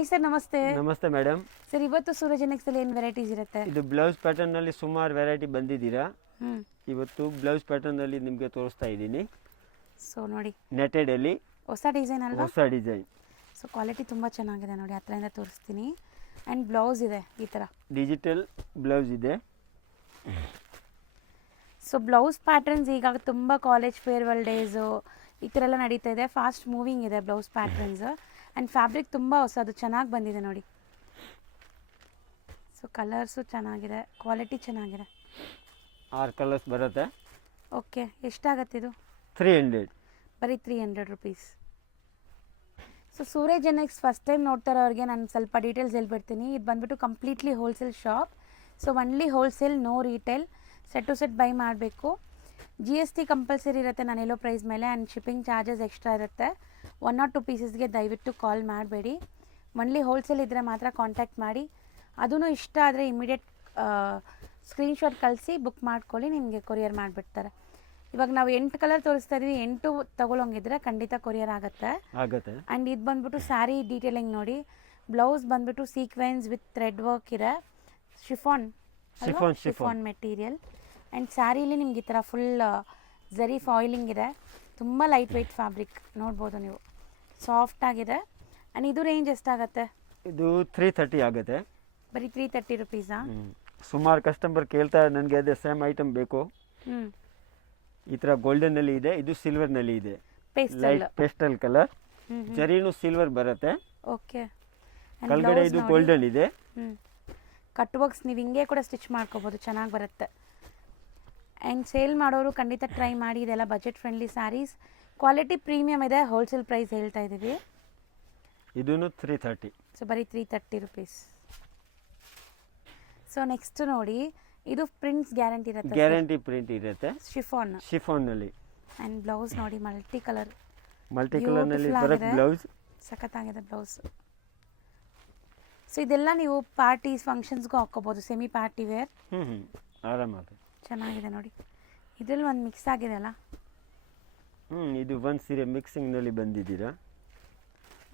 Hi sir, ನಮಸ್ತೆ. ನಮಸ್ತೆ madam. Sir, ಇವತ್ತು ಸೂರಜ್ ಅಲ್ಲಿ ಏನು ವೆರೈಟೀಸ್ ಇರುತ್ತೆ? ಇದು ಬ್ಲೌಸ್ ಪ್ಯಾಟರ್ನ್ ನಲ್ಲಿ ಸುಮಾರು ವೆರೈಟಿ ಬಂದಿದ್ದೀರಾ. ಹ್ಮ್ ಇವತ್ತು ಬ್ಲೌಸ್ ಪ್ಯಾಟರ್ನ್ ನಲ್ಲಿ ನಿಮಗೆ ತೋರಿಸ್ತಾ ಇದ್ದೀನಿ. ಸೊ ನೋಡಿ, ನೆಟೆಡ್ ಅಲ್ಲಿ ಹೊಸ ಡಿಸೈನ್ ಅಲ್ವಾ? ಹೊಸ ಡಿಸೈನ್. ಸೊ ಕ್ವಾಲಿಟಿ ತುಂಬ ಚೆನ್ನಾಗಿದೆ ನೋಡಿ, ಹತ್ರದಿಂದ ತೋರಿಸ್ತೀನಿ. ಆ್ಯಂಡ್ ಬ್ಲೌಸ್ ಇದೆ ಈ ಥರ ಡಿಜಿಟಲ್ ಬ್ಲೌಸ್ ಇದೆ. ಸೊ ಬ್ಲೌಸ್ ಪ್ಯಾಟರ್ನ್ಸ್ ಈಗ ತುಂಬ ಕಾಲೇಜ್ ಫೇರ್ವೆಲ್ ಡೇಸು ಈ ಥರ ಎಲ್ಲ ನಡೀತಾ ಇದೆ. ಫಾಸ್ಟ್ ಮೂವಿಂಗ್ ಇದೆ ಬ್ಲೌಸ್ ಪ್ಯಾಟರ್ನ್ಸ್. ಆ್ಯಂಡ್ ಫ್ಯಾಬ್ರಿಕ್ ತುಂಬ ಹೊಸದು, ಚೆನ್ನಾಗಿ ಬಂದಿದೆ ನೋಡಿ. ಸೊ ಕಲರ್ಸು ಚೆನ್ನಾಗಿದೆ, ಕ್ವಾಲಿಟಿ ಚೆನ್ನಾಗಿದೆ. 6 ಕಲರ್ಸ್ ಬರುತ್ತೆ. ಓಕೆ, ಎಷ್ಟಾಗತ್ತೆ ಇದು? 300. ಬರೀ 300 rupees. So Suraj NX first time ನೋಡ್ತಾ ಇರೋರಿಗೆ ನಾನು ಸ್ವಲ್ಪ ಡೀಟೇಲ್ಸ್ ಹೇಳ್ಬಿಡ್ತೀನಿ. ಇದು ಬಂದುಬಿಟ್ಟು completely wholesale shop. So only wholesale, no retail. Set to set buy ಮಾಡಬೇಕು. GST ಕಂಪಲ್ಸರಿ ಇರುತ್ತೆ ನಾನು ಹೇಳೋ ಪ್ರೈಸ್ ಮೇಲೆ. ಆ್ಯಂಡ್ ಶಿಪ್ಪಿಂಗ್ ಚಾರ್ಜಸ್ ಎಕ್ಸ್ಟ್ರಾ ಇರುತ್ತೆ. 1 or 2 ಪೀಸಸ್ಗೆ ದಯವಿಟ್ಟು ಕಾಲ್ ಮಾಡಬೇಡಿ. ಒನ್ಲಿ ಹೋಲ್ಸೇಲ್ ಇದ್ದರೆ ಮಾತ್ರ ಕಾಂಟ್ಯಾಕ್ಟ್ ಮಾಡಿ. ಅದೂ ಇಷ್ಟ ಆದರೆ ಇಮಿಡಿಯೇಟ್ ಸ್ಕ್ರೀನ್ಶಾಟ್ ಕಳಿಸಿ ಬುಕ್ ಮಾಡ್ಕೊಳ್ಳಿ, ನಿಮಗೆ ಕೊರಿಯರ್ ಮಾಡಿಬಿಡ್ತಾರೆ. ಇವಾಗ ನಾವು 8 ಕಲರ್ ತೋರಿಸ್ತಾ ಇದ್ವಿ, 8 ತಗೊಳ್ಳೋಂಗಿದ್ರೆ ಖಂಡಿತ ಕೊರಿಯರ್ ಆಗುತ್ತೆ. ಆ್ಯಂಡ್ ಇದು ಬಂದ್ಬಿಟ್ಟು ಸ್ಯಾರಿ ಡೀಟೇಲಿಂಗ್ ನೋಡಿ. ಬ್ಲೌಸ್ ಬಂದ್ಬಿಟ್ಟು ಸೀಕ್ವೆನ್ಸ್ ವಿತ್ ಥ್ರೆಡ್ ವರ್ಕ್ ಇದೆ. Chiffon material. ಆ್ಯಂಡ್ ಸ್ಯಾರಿಲಿ ನಿಮ್ಗೆ ಈ ಥರ ಫುಲ್ ಝರಿ ಫಾಯಿಲಿಂಗ್ ಇದೆ. ತುಂಬ ಲೈಟ್ ವೆಯ್ಟ್ ಫ್ಯಾಬ್ರಿಕ್ ನೋಡ್ಬೋದು ನೀವು, ಸಾಫ್ಟ್ ಆಗಿದೆ. ಆ್ಯಂಡ್ ಇದು ರೇಂಜ್ ಎಷ್ಟಾಗುತ್ತೆ? ಇದು 330 ಆಗುತ್ತೆ. ಬರೀ 330 ರುಪೀಸಾ? ಸುಮಾರು ಕಸ್ಟಮರ್ ಕೇಳ್ತಾ ನನಗೆ ಅದೇ ಸೇಮ್ ಐಟಮ್ ಬೇಕು. ಈ ಥರ ಗೋಲ್ಡನ್ ಅಲ್ಲಿ ಇದೆ, ಇದು ಸಿಲ್ವರ್ ನಲ್ಲಿ ಇದೆ. ಲೈಟ್ ಪೇಸ್ಟಲ್ ಕಲರ್, ಜರಿನು ಸಿಲ್ವರ್ ಬರುತ್ತೆ. ಓಕೆ. ಕೆಳಗಡೆ ಇದು ಗೋಲ್ಡನ್ ಇದೆ. ಕಟ್ ವರ್ಕ್ಸ್ ನೀವು ಹಿಂಗೆ ಕೂಡ ಸ್ಟಿಚ್ ಮಾಡ್ಕೋಬೋದು, ಚೆನ್ನಾಗಿ ಬರುತ್ತೆ. ಆ್ಯಂಡ್ ಸೇಲ್ ಮಾಡೋರು ಖಂಡಿತ ಟ್ರೈ ಮಾಡಿ. ಇದೆಲ್ಲ budget friendly saris, quality premium ಇದೆ. ಹೋಲ್ಸೇಲ್ ಪ್ರೈಸ್ ಹೇಳ್ತಾ ಇದ್ದೀವಿ. ಇದೂ 330. ಸೊ ಬರೀ 330 ರುಪೀಸ್. ಸೊ ನೆಕ್ಸ್ಟ್ ನೋಡಿ, ಇದು ಪ್ರಿಂಟ್ಸ್ ಗ್ಯಾರಂಟಿ ಇರುತ್ತೆ. ಗ್ಯಾರಂಟಿ ಪ್ರಿಂಟ್ ಇರುತ್ತೆ. ಶಿಫಾನ್ ನಲ್ಲಿ. ಆ್ಯಂಡ್ ಬ್ಲೌಸ್ ನೋಡಿ, ಮಲ್ಟಿ ಕಲರ್ ನಲ್ಲಿ ಬರುತ್ತೆ ಬ್ಲೌಸ್. ಸಖತ್ತಾಗಿದೆ ಬ್ಲೌಸ್. ಸೊ ಇದೆಲ್ಲ ನೀವು ಪಾರ್ಟೀಸ್ ಫಂಕ್ಷನ್ಸ್ಗೂ ಹಾಕ್ಕೋಬೋದು, ಸೆಮಿ ಪಾರ್ಟಿ ವೇರ್. ಆರಾಮಾಗಿ ಚೆನ್ನಾಗಿದೆ ನೋಡಿ. ಇದರಲ್ಲಿ ಒಂದು ಮಿಕ್ಸ್ ಆಗಿದೆ ಅಲ್ಲ? ಇದು ಒಂದು ಸೀರೆ ಮಿಕ್ಸಿಂಗ್ ನಲ್ಲಿ ಬಂದಿದ್ದೀರಾ.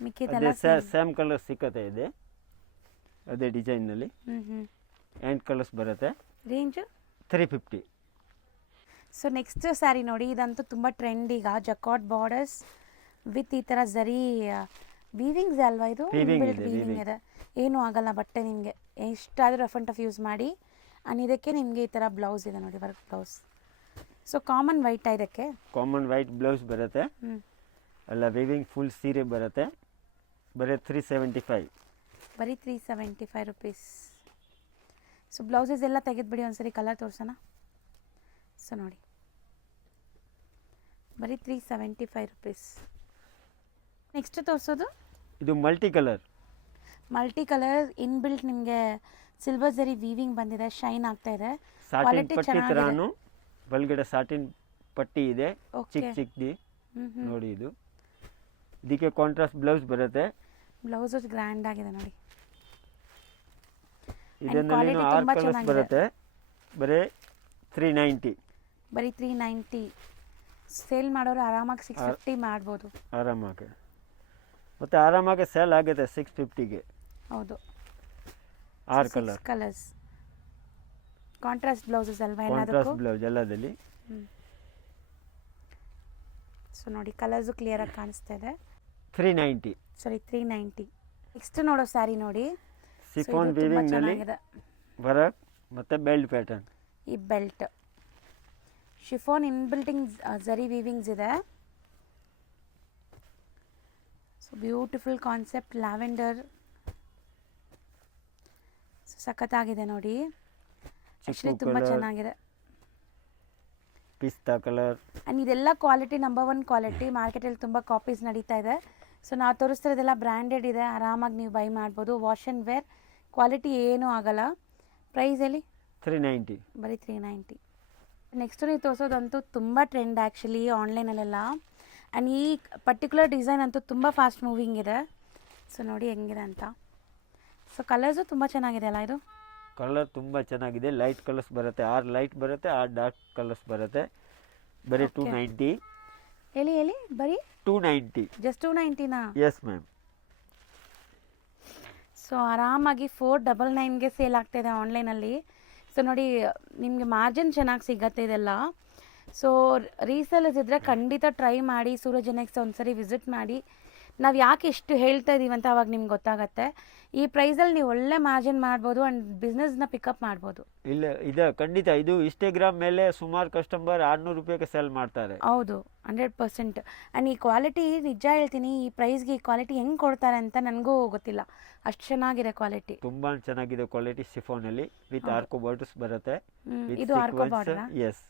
ಮಿಕ್ಕಿದೆಲ್ಲ ಸೇಮ್ ಕಲರ್ ಸಿಕ್ಕತ್ತೆ ಇದೆ, ಅದೇ ಡಿಸೈನ್ ನಲ್ಲಿ. 8 ಕಲರ್ಸ್ ಬರುತ್ತೆ. ರೇಂಜ್ 350. ಸೊ ನೆಕ್ಸ್ಟ್ ಸ್ಯಾರಿ ನೋಡಿ, ಇದಂತೂ ತುಂಬ ಟ್ರೆಂಡ್ ಈಗ. ಜಕಾರ್ಡ್ ಬಾರ್ಡರ್ಸ್ ವಿತ್ ಈ ಥರ ಝರಿ ವೀವಿಂಗ್ಸ್ ಅಲ್ವಾ ಇದು? ವೀವಿಂಗ್ ಇದೆ, ಏನೂ ಆಗಲ್ಲ ಬಟ್ಟೆ. ನಿಮಗೆ ಎಷ್ಟಾದರೂ ರಫ್ ಆ್ಯಂಡ್ ಟಫ್ ಯೂಸ್ ಮಾಡಿ. ಆ್ಯಂಡ್ ಇದಕ್ಕೆ ನಿಮಗೆ ಈ ಥರ ಬ್ಲೌಸ್ ಇದೆ ನೋಡಿ, work blouse. So common white ಇದಕ್ಕೆ, ಕಾಮನ್ ವೈಟ್ ಬ್ಲೌಸ್ ಬರುತ್ತೆ. ಅಲ್ಲ ವೀವಿಂಗ್ ಫುಲ್ ಸೀರೆ ಬರುತ್ತೆ. ಬರೀ 375. ಬರೀ 375 ರುಪೀಸ್. ಸೊ ಬ್ಲೌಸಸ್ ಎಲ್ಲ ತೆಗೆದುಬಿಡಿ, ಒಂದ್ಸರಿ ಕಲರ್ ತೋರಿಸೋಣ. ಸೊ ನೋಡಿ, ಬರೀ 375 ರುಪೀಸ್. ನೆಕ್ಸ್ಟ್ ತೋರಿಸೋದು ಇದು ಮಲ್ಟಿ ಕಲರ್ ಇನ್ಬಿಲ್ಟ್ ನಿಮಗೆ ಸಿಲ್ವರ್ ಜರಿ ವೀವಿಂಗ್ ಬಂದಿದೆ, ಶೈನ್ ಆಗ್ತಾ ಇದೆ. ಸಾಟಿನ್ ಪಟ್ಟಿ ತರಾನು ಒಳಗಡೆ ಸಾಟಿನ್ ಪಟ್ಟಿ ಇದೆ, ಚಿಕ್ಕದಿ ನೋಡಿ. ಇದಕ್ಕೆ ಕಾಂಟ್ರಾಸ್ಟ್ ಬ್ಲೌಸ್ ಬರುತ್ತೆ. ಬ್ಲೌಸ್ ಗ್ರ್ಯಾಂಡ್ ಆಗಿದೆ ನೋಡಿ. ಇದರಲ್ಲಿ 6 ಕಲರ್ಸ್ ಬರುತ್ತೆ. ಬರೀ 390. ಬರೀ 390. ಸೇಲ್ ಮಾಡೋರು ಆರಾಮಾಗಿ 650 ಮಾಡ್ಬೋದು. ಆರಾಮಾಗಿ ಮತ್ತೆ ಆರಾಮಾಗಿ ಸೇಲ್ ಆಗುತ್ತೆ 650ಗೆ. ಹೌದು. 6 ಕಲರ್ಸ್ ಕಾಂಟ್ರಾಸ್ಟ್ ಬ್ಲೌಸಸ್ ಅಲ್ವಾ? ಕಾಂಟ್ರಾಸ್ಟ್ ಬ್ಲೌಸ್ ಎಲ್ಲದಲ್ಲಿ. ಸೊ ನೋಡಿ, ಕಲರ್ಸು ಕ್ಲಿಯರ್ ಆಗಿ ಕಾಣಿಸ್ತಾ ಇದೆ. 390. ಸಾರಿ 390. ನೆಕ್ಸ್ಟ್ ನೋಡೋ ಸ್ಯಾರಿ ನೋಡಿ, ಶಿಫಾನ್ ವೀವಿಂಗ್ ನಲ್ಲಿ ವರ್ಕ್ ಮತ್ತೆ ಬೆಲ್ಟ್ ಪ್ಯಾಟರ್ನ್. ಈ ಬೆಲ್ಟ್ ಶಿಫಾನ್ ಇನ್ಬಿಲ್ಟಿಂಗ್ ಝರಿ ವೀವಿಂಗ್ಸ್ ಇದೆ. ಸೊ ಬ್ಯೂಟಿಫುಲ್ ಕಾನ್ಸೆಪ್ಟ್, ಲ್ಯಾವೆಂಡರ್ ಸಖತ್ತಾಗಿದೆ ನೋಡಿ. ಆ್ಯಕ್ಚುಲಿ ತುಂಬ ಚೆನ್ನಾಗಿದೆ. ಪಿಸ್ತಾ ಕಲರ್. ಆ್ಯಂಡ್ ಇದೆಲ್ಲ ಕ್ವಾಲಿಟಿ ನಂಬರ್ 1 ಕ್ವಾಲಿಟಿ. ಮಾರ್ಕೆಟಲ್ಲಿ ತುಂಬ ಕಾಪೀಸ್ ನಡೀತಾ ಇದೆ. ಸೊ ನಾವು ತೋರಿಸ್ತಿರೋದೆಲ್ಲ ಬ್ರ್ಯಾಂಡೆಡ್ ಇದೆ, ಆರಾಮಾಗಿ ನೀವು ಬೈ ಮಾಡ್ಬೋದು. ವಾಶ್ ಆ್ಯಂಡ್ ವೇರ್ ಕ್ವಾಲಿಟಿ ಏನೂ ಆಗಲ್ಲ. ಪ್ರೈಸಲ್ಲಿ 390. ಬರೀ 390. ನೆಕ್ಸ್ಟ್ ನೀವು ತೋರಿಸೋದಂತೂ ತುಂಬ ಟ್ರೆಂಡ್ ಆ್ಯಕ್ಚುಲಿ ಆನ್ಲೈನಲ್ಲೆಲ್ಲ. ಆ್ಯಂಡ್ ಈ ಪರ್ಟಿಕ್ಯುಲರ್ ಡಿಸೈನ್ ಅಂತೂ ತುಂಬ ಫಾಸ್ಟ್ ಮೂವಿಂಗ್ ಇದೆ. ಸೊ ನೋಡಿ ಹೆಂಗಿದೆ ಅಂತ. ಸೊ ಕಲರ್ಸು ತುಂಬ ಚೆನ್ನಾಗಿದೆ ಅಲ್ಲ? ಇದು ಕಲರ್ ತುಂಬ ಚೆನ್ನಾಗಿದೆ. ಲೈಟ್ ಕಲರ್ಸ್ ಬರುತ್ತೆ, 6 ಲೈಟ್ ಬರುತ್ತೆ, 6 ಡಾರ್ಕ್ ಕಲರ್ಸ್ ಬರುತ್ತೆ. ಬರೀ 290. ಹೇಳಿ ಬರೀ 290. ಜಸ್ಟ್ 290ನಾ? Yes ma'am. ಸೊ ಆರಾಮಾಗಿ 499ಗೆ ಸೇಲ್ ಆಗ್ತಾಯಿದೆ ಆನ್ಲೈನಲ್ಲಿ. ಸೊ ನೋಡಿ ನಿಮಗೆ ಮಾರ್ಜಿನ್ ಚೆನ್ನಾಗಿ ಸಿಗತ್ತೆ ಇದೆಲ್ಲ. ಸೊ ರೀಸೇಲರ್ಸ್ ಇದ್ದರೆ ಖಂಡಿತ ಟ್ರೈ ಮಾಡಿ, ಸೂರಜ್ ಒಂದ್ಸರಿ ವಿಸಿಟ್ ಮಾಡಿ. ನಾವು ಯಾಕೆ ಇಷ್ಟು ಹೇಳ್ತಾ ಇದ್ದೀವಿ ಅಂತ ಅವಾಗ ನಿಮ್ಗೆ ಗೊತ್ತಾಗತ್ತೆ. ಈ ಪ್ರೈಸಲ್ಲಿ ನೀವು ಒಳ್ಳೆ ಮಾರ್ಜಿನ್ ಮಾಡ್ಬೋದು ಆ್ಯಂಡ್ ಬಿಸ್ನೆಸ್ನ ಪಿಕಪ್ ಮಾಡ್ಬೋದು. ಇಲ್ಲ ಇದೆ ಖಂಡಿತ. ಇದು ಇನ್ಸ್ಟಾಗ್ರಾಮ್ ಮೇಲೆ ಸುಮಾರು ಕಸ್ಟಮರ್ 600 ರೂಪಾಯಿಗೆ ಸೆಲ್ ಮಾಡ್ತಾರೆ. ಹೌದು 100%. ಆ್ಯಂಡ್ ಈ ಕ್ವಾಲಿಟಿ ನಿಜ ಹೇಳ್ತೀನಿ, ಈ ಪ್ರೈಸ್ಗೆ ಈ ಕ್ವಾಲಿಟಿ ಹೆಂಗೆ ಕೊಡ್ತಾರೆ ಅಂತ ನನಗೂ ಗೊತ್ತಿಲ್ಲ, ಅಷ್ಟು ಚೆನ್ನಾಗಿದೆ ಕ್ವಾಲಿಟಿ. ತುಂಬಾ ಚೆನ್ನಾಗಿದೆ ಕ್ವಾಲಿಟಿ. ಶಿಫಾನಲ್ಲಿ ವಿತ್ ಆರ್ಕೋ ಬಾರ್ಡರ್ಸ್ ಬರುತ್ತೆ. ಇದು ಆರ್ಕೋ ಬಾರ್ಡರ್. ಎಸ್.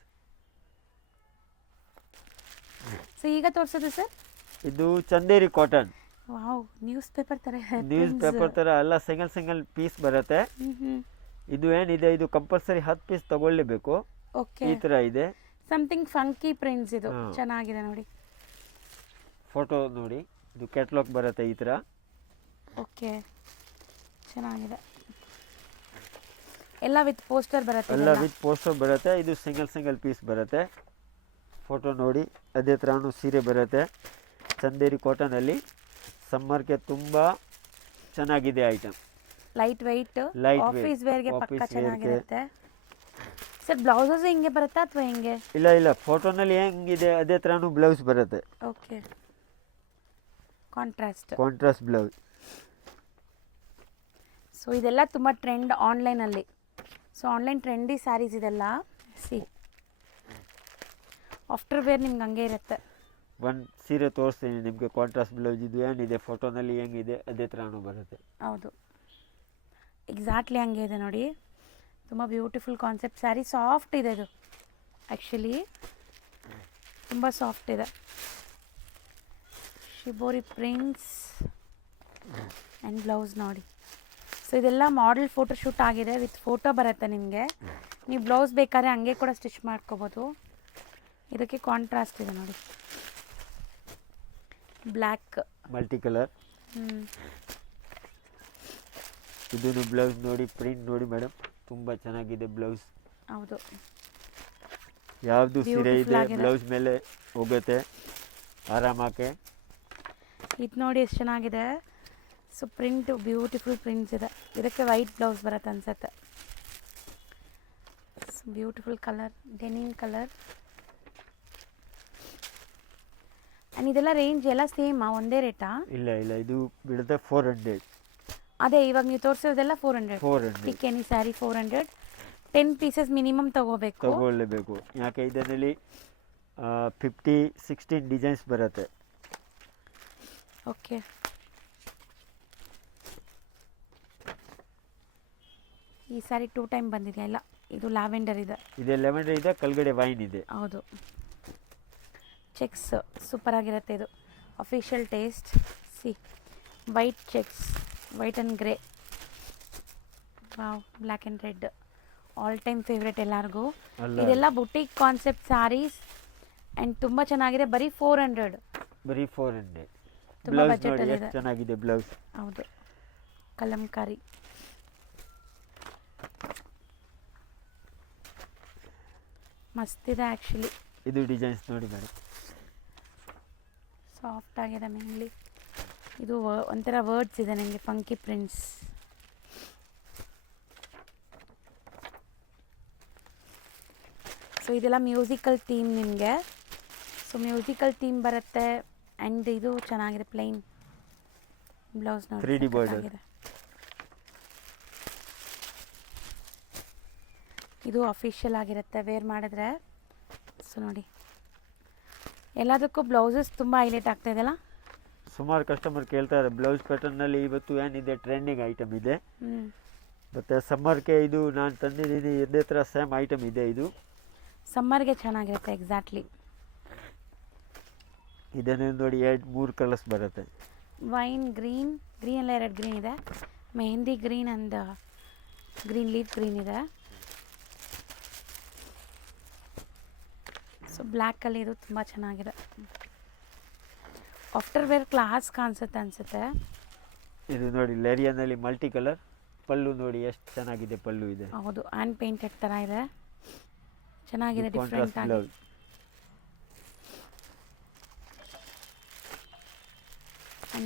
ಸೊ ಈಗ ತೋರಿಸೋದು ಸರ್, ಇದು Chanderi cotton. Wow, news paper ತರ ಅಲ್ಲ, ಸಿಂಗಲ್ ಪೀಸ್ ಬರುತ್ತೆ. ಇದು ಏನಿದೆ, ಇದು ಕಂಪಲ್ಸರಿ 10 ಪೀಸ್ ತಗೊಳ್ಳೇಬೇಕು. ಓಕೆ, ಈ ತರ ಇದೆ. Something funky prints. ಇದು ಚೆನ್ನಾಗಿದೆ ನೋಡಿ. ಫೋಟೋ ನೋಡಿ, ಇದು ಕ್ಯಾಟಲಾಗ್ ಬರುತ್ತೆ ಈ ತರ. ಓಕೆ, ಚೆನ್ನಾಗಿದೆ. ಎಲ್ಲ ವಿತ್ ಪೋಸ್ಟರ್ ಬರುತ್ತೆ. ಇದು ಸಿಂಗಲ್ ಪೀಸ್ ಬರುತ್ತೆ. ಫೋಟೋ ನೋಡಿ, ಅದೇ ಥರನೂ ಸೀರೆ ಬರುತ್ತೆ. ಚಂದೇರಿ ಕಾಟನಲ್ಲಿ ಸಮ್ಮರ್ಗೆ ತುಂಬ ಚೆನ್ನಾಗಿದೆ ಐಟಮ್. ಲೈಟ್ ವೆಯ್ಟ್, ಆಫೀಸ್ ವೇರ್ಗೆ ಪಕ್ಕ ಚೆನ್ನಾಗಿರುತ್ತೆ. ಸರ್ ಬ್ಲೌಸಸ್ ಹಿಂಗೆ ಬರುತ್ತಾ ಅಥವಾ ಹೆಂಗೆ? ಇಲ್ಲ, ಫೋಟೋನಲ್ಲಿ ಹೆಂಗಿದೆ ಅದೇ ಥರನೂ ಬ್ಲೌಸ್ ಬರುತ್ತೆ. Okay, contrast blouse. ಸೊ ಇದೆಲ್ಲ ತುಂಬ ಟ್ರೆಂಡ್ ಆನ್ಲೈನಲ್ಲಿ. ಸೊ ಆನ್ಲೈನ್ ಟ್ರೆಂಡಿ ಸ್ಯಾರೀಸ್ ಇದೆಲ್ಲ. ಸಿ ಆಫ್ಟರ್ ವೇರ್ ನಿಮ್ಗೆ ಹಂಗೆ ಇರುತ್ತೆ. ಒಂದು ಸೀರೆ ತೋರಿಸ್ತೀನಿ ನಿಮಗೆ, ಕಾಂಟ್ರಾಸ್ಟ್ ಬ್ಲೌಸ್. ಇದು ಏನಿದೆ ಫೋಟೋನಲ್ಲಿ ಹೆಂಗಿದೆ ಅದೇ ಥರನೂ ಬರುತ್ತೆ. ಹೌದು, ಎಕ್ಸಾಕ್ಟ್ಲಿ ಹಂಗೆ ಇದೆ ನೋಡಿ. ತುಂಬ ಬ್ಯೂಟಿಫುಲ್ ಕಾನ್ಸೆಪ್ಟ್ ಸ್ಯಾರಿ. ಸಾಫ್ಟ್ ಇದೆ ಇದು, ಆ್ಯಕ್ಚುಲಿ ತುಂಬ ಸಾಫ್ಟ್ ಇದೆ. ಶಿಬೋರಿ ಪ್ರಿಂಟ್ಸ್ ಆ್ಯಂಡ್ ಬ್ಲೌಸ್ ನೋಡಿ. ಸೊ ಇದೆಲ್ಲ ಮಾಡೆಲ್ ಫೋಟೋಶೂಟ್ ಆಗಿದೆ, ವಿತ್ ಫೋಟೋ ಬರುತ್ತೆ ನಿಮಗೆ. ನೀವು ಬ್ಲೌಸ್ ಬೇಕಾದ್ರೆ ಹಂಗೆ ಕೂಡ ಸ್ಟಿಚ್ ಮಾಡ್ಕೋಬೋದು. ಇದಕ್ಕೆ ಕಾಂಟ್ರಾಸ್ಟ್ ಇದೆ ನೋಡಿ, ಬ್ಲ್ಯಾಕ್ ಮಲ್ಟಿ ಕಲರ್. ಇದನ್ನು ಬ್ಲೌಸ್ ನೋಡಿ, ಪ್ರಿಂಟ್ ನೋಡಿ ಮೇಡಮ್, ತುಂಬ ಚೆನ್ನಾಗಿದೆ ಬ್ಲೌಸ್. ಹೌದು, ಯಾವುದು ಸೀರೆ ಇದೆ ಬ್ಲೌಸ್ ಮೇಲೆ ಹೋಗುತ್ತೆ ಆರಾಮಾಗೆ. ಇದು ನೋಡಿ ಎಷ್ಟು ಚೆನ್ನಾಗಿದೆ. ಸೊ ಪ್ರಿಂಟ್ ಬ್ಯೂಟಿಫುಲ್ ಪ್ರಿಂಟ್ಸ್ ಇದೆ. ಇದಕ್ಕೆ ವೈಟ್ ಬ್ಲೌಸ್ ಬರುತ್ತೆ ಅನ್ಸುತ್ತೆ. Beautiful colour, denim colour. And ಇದೆಲ್ಲ ರೇಂಜ್ ಎಲ್ಲ ಸೇಮಾ, ಒಂದೇ ರೇಟಾ? ಇಲ್ಲ, ಇದು ಬಿಡುತ್ತೆ 400. ಅದೇ ಇವಾಗ ನೀವು ತೋರಿಸೋದೆಲ್ಲ 400. Pick any sari 400. 10 pieces minimum ತಗೊಳ್ಳೇಬೇಕು. ಯಾಕೆ ಇದರಲ್ಲಿ 16 ಡಿಸೈನ್ಸ್ ಬರುತ್ತೆ. ಓಕೆ, ಈ ಸ್ಯಾರಿ 2 ಟೈಮ್ ಬಂದಿದೆ. ಇಲ್ಲ, ಇದು ಲ್ಯಾವೆಂಡರ್ ಇದೆ. ಕೆಳಗಡೆ ವೈನ್ ಇದೆ. ಹೌದು, ಚೆಕ್ಸ್ ಸೂಪರ್ ಆಗಿರುತ್ತೆ. ಇದು official taste. See white checks, white and grey. Wow, black and red all time favourite ಎಲ್ಲರಿಗೂ. ಇದೆಲ್ಲ ಬುಟಿಕ್ ಕಾನ್ಸೆಪ್ಟ್ ಸ್ಯಾರೀಸ್ ಆ್ಯಂಡ್ ತುಂಬ ಚೆನ್ನಾಗಿದೆ. ಬರೀ 400. ತುಂಬ ಬಜೆಟಲ್ಲಿ ಇದೆ. ಚೆನ್ನಾಗಿದೆ ಬ್ಲೌಸ್. ಹೌದು, ಕಲಂಕಾರಿ. ಮಸ್ತಿದೆ ಆ್ಯಕ್ಚುಲಿ. ಇದು ಡಿಸೈನ್ಸ್ ನೋಡಿ ಮೇಡಮ್, ಸಾಫ್ಟ್ ಆಗಿದೆ ಮೇನ್ಲಿ. ಇದು ಒಂಥರ ವರ್ಡ್ಸ್ ಇದೆ ನನಗೆ, ಫಂಕಿ ಪ್ರಿಂಟ್ಸ್. ಸೊ ಇದೆಲ್ಲ ಮ್ಯೂಸಿಕಲ್ ಥೀಮ್ ನಿಮಗೆ. ಸೊ ಮ್ಯೂಸಿಕಲ್ ಥೀಮ್ ಬರುತ್ತೆ. ಆ್ಯಂಡ್ ಇದು ಚೆನ್ನಾಗಿದೆ, ಪ್ಲೈನ್ ಬ್ಲೌಸ್ ನೋಡಿ, 3D border. ಇದು ಅಫಿಷಿಯಲ್ ಆಗಿರುತ್ತೆ ವೇರ್ ಮಾಡಿದ್ರೆ. ಸೊ ನೋಡಿ, ಎಲ್ಲದಕ್ಕೂ ಬ್ಲೌಸಸ್ ತುಂಬ ಹೈಲೈಟ್ ಆಗ್ತಾ ಇದೆಯಲ್ಲ. ಸುಮಾರು ಕಸ್ಟಮರ್ ಕೇಳ್ತಾರೆ ಬ್ಲೌಸ್ ಪ್ಯಾಟರ್ನಲ್ಲಿ. ಇವತ್ತು ಏನಿದೆ ಟ್ರೆಂಡಿಂಗ್ ಐಟಮ್ ಇದೆ. ಮತ್ತು ಸಮ್ಮರ್ಗೆ ಇದು ನಾನು ತಂದಿದ್ದೀನಿ, ಇದೇ ಥರ ಸೇಮ್ ಐಟಮ್ ಇದೆ. ಇದು ಸಮ್ಮರ್ಗೆ ಚೆನ್ನಾಗಿರುತ್ತೆ. ಎಕ್ಸಾಕ್ಟ್ಲಿ. ಇದನ್ನು ನೋಡಿ, 3 ಕಲರ್ಸ್ ಬರುತ್ತೆ. ವೈನ್ ಗ್ರೀನ್ ಎಲ್ಲ 2 ಗ್ರೀನ್ ಇದೆ. Mehndi green and green leaf green ಇದೆ. ಸೊ ಬ್ಲ್ಯಾಕಲ್ಲಿ ಇದು ತುಂಬ ಚೆನ್ನಾಗಿದೆ. ಆಫ್ಟರ್ ವೇರ್ ಕ್ಲಾಸ್ ಅನ್ಸುತ್ತೆ. ಇದು ನೋಡಿ, ಲೆರಿಯಾನಲ್ಲಿ ಮಲ್ಟಿ ಕಲರ್. ಪಲ್ಲು ನೋಡಿ ಎಷ್ಟು ಚೆನ್ನಾಗಿದೆ, ಪಲ್ಲು ಇದೆ. ಹೌದು, ಹ್ಯಾಂಡ್ ಪೇಂಟೆಡ್ ಥರ ಇದೆ, ಚೆನ್ನಾಗಿದೆ, ಡಿಫ್ರೆಂಟ್ ಆಗಿ.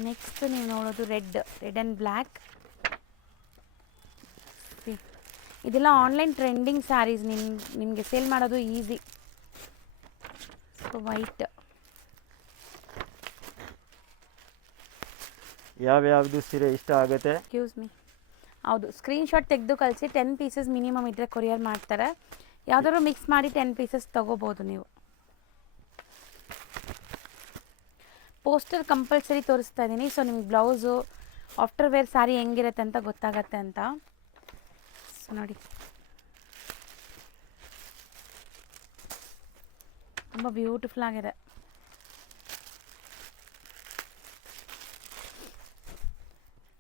ನೆಕ್ಸ್ಟ್ ನೀವು ನೋಡೋದು ರೆಡ್ ಆ್ಯಂಡ್ ಬ್ಲ್ಯಾಕ್. ಇದೆಲ್ಲ ಆನ್ಲೈನ್ ಟ್ರೆಂಡಿಂಗ್ ಸ್ಯಾರೀಸ್, ನಿಮಗೆ ಸೇಲ್ ಮಾಡೋದು ಈಸಿ. ಸೊ ವೈಟ್ ಯಾವ್ಯಾವುದು ಸೀರೆ ಇಷ್ಟ ಆಗುತ್ತೆ ಎಕ್ಸ್ಕ್ಯೂಸ್ ಮೀ, ಹೌದು, ಸ್ಕ್ರೀನ್ಶಾಟ್ ತೆಗೆದು ಕಳಿಸಿ. 10 ಪೀಸಸ್ ಮಿನಿಮಮ್ ಇದ್ದರೆ ಕೊರಿಯರ್ ಮಾಡ್ತಾರೆ. ಯಾವುದಾದ್ರು ಮಿಕ್ಸ್ ಮಾಡಿ 10 ಪೀಸಸ್ ತೊಗೋಬೋದು ನೀವು. ಪೋಸ್ಟರ್ ಕಂಪಲ್ಸರಿ ತೋರಿಸ್ತಾ ಇದ್ದೀನಿ. ಸೊ ನಿಮ್ಗೆ ಬ್ಲೌಸು ಆಫ್ಟರ್ ವೇರ್ ಸ್ಯಾರಿ ಹೆಂಗಿರುತ್ತೆ ಅಂತ ಗೊತ್ತಾಗತ್ತೆ ಅಂತ. ಸೊ ನೋಡಿ, ತುಂಬ ಬ್ಯೂಟಿಫುಲ್ ಆಗಿದೆ.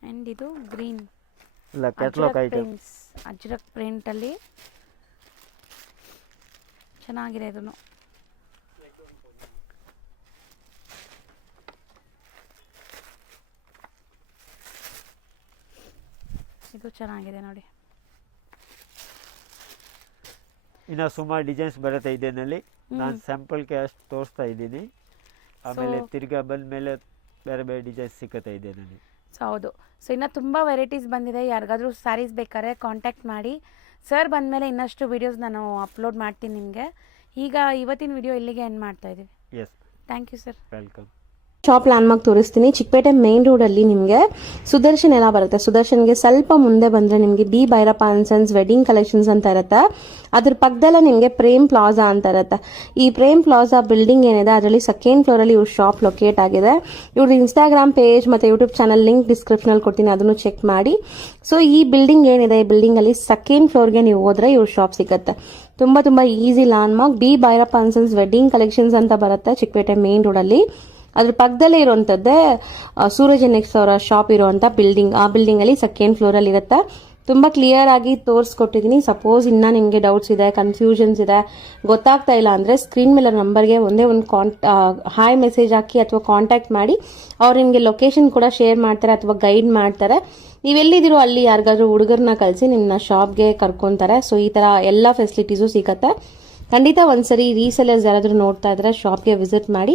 ಆ್ಯಂಡ್ ಇದು ಗ್ರೀನ್ ಇಲ್ಲ ಕ್ಯಾಟ್ಲಾಗ್ ಐಟಮ್. ಅಜ್ರಕ್ ಪ್ರಿಂಟಲ್ಲಿ ಚೆನ್ನಾಗಿದೆ ಇದನ್ನು. ಇದು ಚೆನ್ನಾಗಿದೆ ನೋಡಿ. ಇನ್ನು ಸುಮಾರು ಡಿಸೈನ್ಸ್ ಬರುತ್ತೆ ಇದರಲ್ಲಿ. ನಾನು ಸ್ಯಾಂಪಲ್ಗೆ ಅಷ್ಟು ತೋರಿಸ್ತಾ ಇದ್ದೀನಿ. ಆಮೇಲೆ ತಿರ್ಗಾ ಬಂದ ಮೇಲೆ ಬೇರೆ ಬೇರೆ ಡಿಸೈನ್ಸ್ ಸಿಗುತ್ತೆ ಇದರಲ್ಲಿ. ಸೊ ಹೌದು, ಸೊ ಇನ್ನು ತುಂಬ ವೆರೈಟೀಸ್ ಬಂದಿದೆ. ಯಾರಿಗಾದ್ರೂ ಸ್ಯಾರೀಸ್ ಬೇಕಾದ್ರೆ ಕಾಂಟ್ಯಾಕ್ಟ್ ಮಾಡಿ. ಸರ್ ಬಂದಮೇಲೆ ಇನ್ನಷ್ಟು ವೀಡಿಯೋಸ್ ನಾನು ಅಪ್ಲೋಡ್ ಮಾಡ್ತೀನಿ ನಿಮಗೆ. ಈಗ ಇವತ್ತಿನ ವಿಡಿಯೋ ಇಲ್ಲಿಗೆ ಎಂಡ್ ಮಾಡ್ತಾ ಇದ್ದೀವಿ. Yes, thank you sir. Welcome. Shop landmark ತೋರಿಸ್ತೀನಿ. ಚಿಕ್ಕಪೇಟೆ ಮೇನ್ ರೋಡ್ ಅಲ್ಲಿ ನಿಮಗೆ ಸುದರ್ಶನ್ ಎಲ್ಲ ಬರುತ್ತೆ. ಸುದರ್ಶನ್ಗೆ ಸ್ವಲ್ಪ ಮುಂದೆ ಬಂದ್ರೆ ನಿಮಗೆ D Bhyrappa and sons wedding collections ಅಂತ ಇರುತ್ತೆ. ಅದ್ರ ಪಕ್ಕದಲ್ಲೇ ನಿಮಗೆ ಪ್ರೇಮ್ ಪ್ಲಾಜಾ ಅಂತ ಇರುತ್ತೆ. ಈ ಪ್ರೇಮ್ ಪ್ಲಾಜಾ ಬಿಲ್ಡಿಂಗ್ ಏನಿದೆ ಅದರಲ್ಲಿ ಸೆಕೆಂಡ್ ಫ್ಲೋರ್ ಅಲ್ಲಿ ಇವ್ರ ಶಾಪ್ ಲೊಕೇಟ್ ಆಗಿದೆ. ಇವ್ರ ಇನ್ಸ್ಟಾಗ್ರಾಮ್ ಪೇಜ್ ಮತ್ತೆ ಯೂಟ್ಯೂಬ್ ಚಾನಲ್ ಲಿಂಕ್ ಡಿಸ್ಕ್ರಿಪ್ಷನ್ ಅಲ್ಲಿ ಕೊಡ್ತೀನಿ, ಅದನ್ನು ಚೆಕ್ ಮಾಡಿ. ಸೊ ಈ ಬಿಲ್ಡಿಂಗ್ ಏನಿದೆ, ಈ ಬಿಲ್ಡಿಂಗ್ ಅಲ್ಲಿ ಸೆಕೆಂಡ್ ಫ್ಲೋರ್ಗೆ ನೀವು ಹೋದ್ರೆ ಇವ್ರ ಶಾಪ್ ಸಿಗುತ್ತೆ. ತುಂಬಾ easy landmark. D Bhyrappa and sons wedding collections ಅಂತ ಬರುತ್ತೆ ಚಿಕ್ಕಪೇಟೆ ಮೇನ್ ರೋಡ್ ಅಲ್ಲಿ. ಅದ್ರ ಪಕ್ಕದಲ್ಲೇ ಇರುವಂತದ್ದೇ ಸೂರಜ್ ಎನ್ಎಕ್ಸ್ ಅವರ ಶಾಪ್ ಇರುವಂತ ಬಿಲ್ಡಿಂಗ್. ಆ ಬಿಲ್ಡಿಂಗ್ ಅಲ್ಲಿ ಸೆಕೆಂಡ್ ಫ್ಲೋರ್ ಅಲ್ಲಿ ಇರುತ್ತೆ. ತುಂಬಾ ಕ್ಲಿಯರ್ ಆಗಿ ತೋರಿಸ್ಕೊಟ್ಟಿದ್ದೀನಿ. ಸಪೋಸ್ ಇನ್ನ ನಿಮ್ಗೆ ಡೌಟ್ಸ್ ಇದೆ, ಕನ್ಫ್ಯೂಷನ್ಸ್ ಇದೆ, ಗೊತ್ತಾಗ್ತಾ ಇಲ್ಲ ಅಂದ್ರೆ ಸ್ಕ್ರೀನ್ ಮೇಲೆ ನಂಬರ್ಗೆ ಒಂದೇ ಒಂದು ಹಾಯ್ ಮೆಸೇಜ್ ಹಾಕಿ ಅಥವಾ ಕಾಂಟ್ಯಾಕ್ಟ್ ಮಾಡಿ. ಅವ್ರು ನಿಮ್ಗೆ ಲೊಕೇಶನ್ ಕೂಡ ಶೇರ್ ಮಾಡ್ತಾರೆ ಅಥವಾ ಗೈಡ್ ಮಾಡ್ತಾರೆ. ನೀವೆಲ್ಲಿದ್ದೀರೋ ಅಲ್ಲಿ ಯಾರಿಗಾದ್ರೂ ಹುಡುಗರನ್ನ ಕಳಿಸಿ ನಿಮ್ಮನ್ನ ಶಾಪ್ಗೆ ಕರ್ಕೊಂತಾರೆ. ಸೊ ಈ ತರ ಎಲ್ಲ ಫೆಸಿಲಿಟೀಸು ಸಿಗತ್ತೆ. ಖಂಡಿತ ಒಂದ್ಸರಿ ರೀಸೆಲರ್ಸ್ ಯಾರಾದ್ರೂ ನೋಡ್ತಾ ಇದ್ರೆ ಶಾಪ್ಗೆ ವಿಸಿಟ್ ಮಾಡಿ.